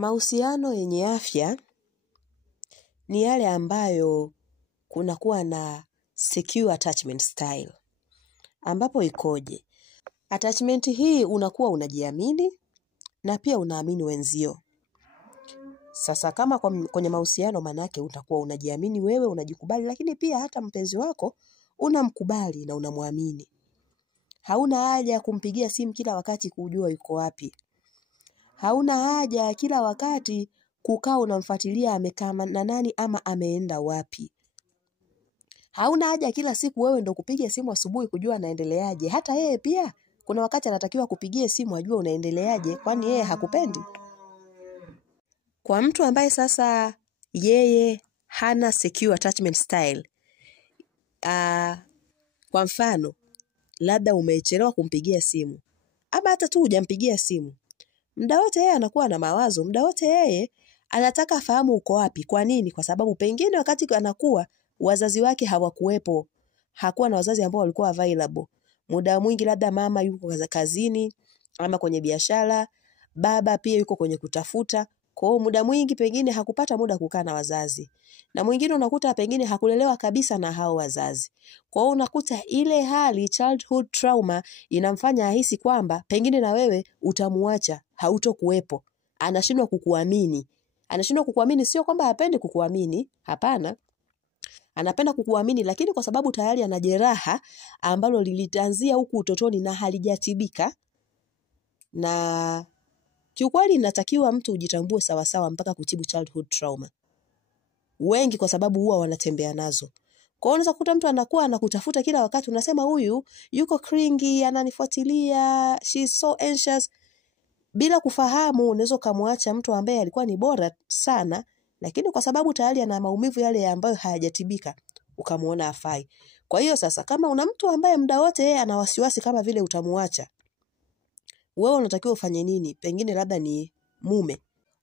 Mahusiano yenye afya ni yale ambayo kunakuwa na secure attachment style. Ambapo ikoje? Attachment hii unakuwa unajiamini na pia unaamini wenzio. Sasa kama kwenye mahusiano manake utakuwa unajiamini wewe, unajikubali, lakini pia hata mpenzi wako unamkubali na unamwamini. Hauna haja ya kumpigia simu kila wakati kujua yuko wapi. Hauna haja kila wakati kukaa unamfuatilia amekaa na nani ama ameenda wapi. Hauna haja kila siku wewe ndo kupiga simu asubuhi kujua anaendeleaje. Hata yeye pia kuna wakati anatakiwa kupigia simu ajue unaendeleaje, kwani yeye hakupendi. Kwa mtu ambaye sasa yeye hana secure attachment style. Kwa mfano, labda umechelewa kumpigia simu. Ama hata tu hujampigia simu. Muda wote yeye anakuwa na mawazo, muda wote yeye anataka afahamu uko wapi. Kwa nini? Kwa sababu pengine wakati anakuwa wazazi wake hawakuwepo, hakuwa na wazazi ambao walikuwa available. Muda mwingi labda mama yuko kazini ama kwenye biashara, baba pia yuko kwenye kutafuta. Kwa hiyo muda mwingi pengine hakupata muda kukaa na wazazi. Na mwingine unakuta pengine hakulelewa kabisa na hao wazazi. Kwa hiyo unakuta ile hali childhood trauma inamfanya ahisi kwamba pengine na wewe utamuacha, hautokuwepo. Anashindwa kukuamini. Anashindwa kukuamini sio kwamba hapendi kukuamini, hapana. Anapenda kukuamini lakini kwa sababu tayari ana jeraha ambalo lilianzia huku utotoni na halijatibika. Na kiukweli inatakiwa mtu ujitambue sawa sawa mpaka kutibu childhood trauma. Wengi kwa sababu huwa wanatembea nazo. Kwa hiyo unaweza kukuta mtu anakuwa anakutafuta kila wakati, unasema huyu yuko clingy, ananifuatilia, she's so anxious. Bila kufahamu unaweza kumwacha mtu ambaye alikuwa ni bora sana, lakini kwa sababu tayari ana maumivu yale ambayo hayajatibika, ukamuona hafai. Kwa hiyo sasa kama una mtu ambaye muda wote yeye ana wasiwasi kama vile utamuacha, wewe unatakiwa ufanye nini? Pengine labda ni mume.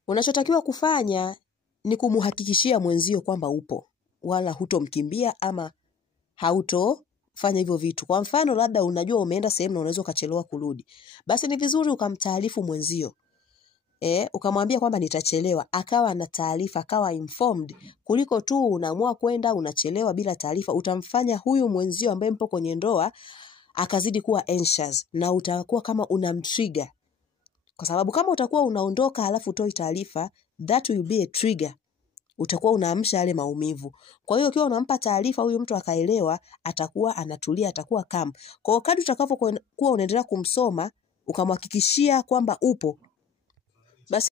Unachotakiwa kufanya ni kumhakikishia mwenzio kwamba upo, wala hutomkimbia ama hautofanya hivyo vitu. Kwa mfano labda unajua umeenda sehemu na unaweza ukachelewa kurudi. Basi ni vizuri ukamtaarifu mwenzio. Ukamwambia kwamba nitachelewa, akawa na taarifa, akawa informed, kuliko tu unaamua kwenda unachelewa bila taarifa. Utamfanya huyu mwenzio ambaye mpo kwenye ndoa akazidi kuwa anxious na utakuwa kama unamtrigger. Kwa sababu kama utakuwa unaondoka halafu utoi taarifa, that will be a trigger. Utakuwa unaamsha yale maumivu. Kwa hiyo ukiwa unampa taarifa huyu mtu akaelewa, atakuwa anatulia, atakuwa calm. Kwa hiyo kadri utakavyokuwa unaendelea kumsoma, ukamhakikishia kwamba upo, basi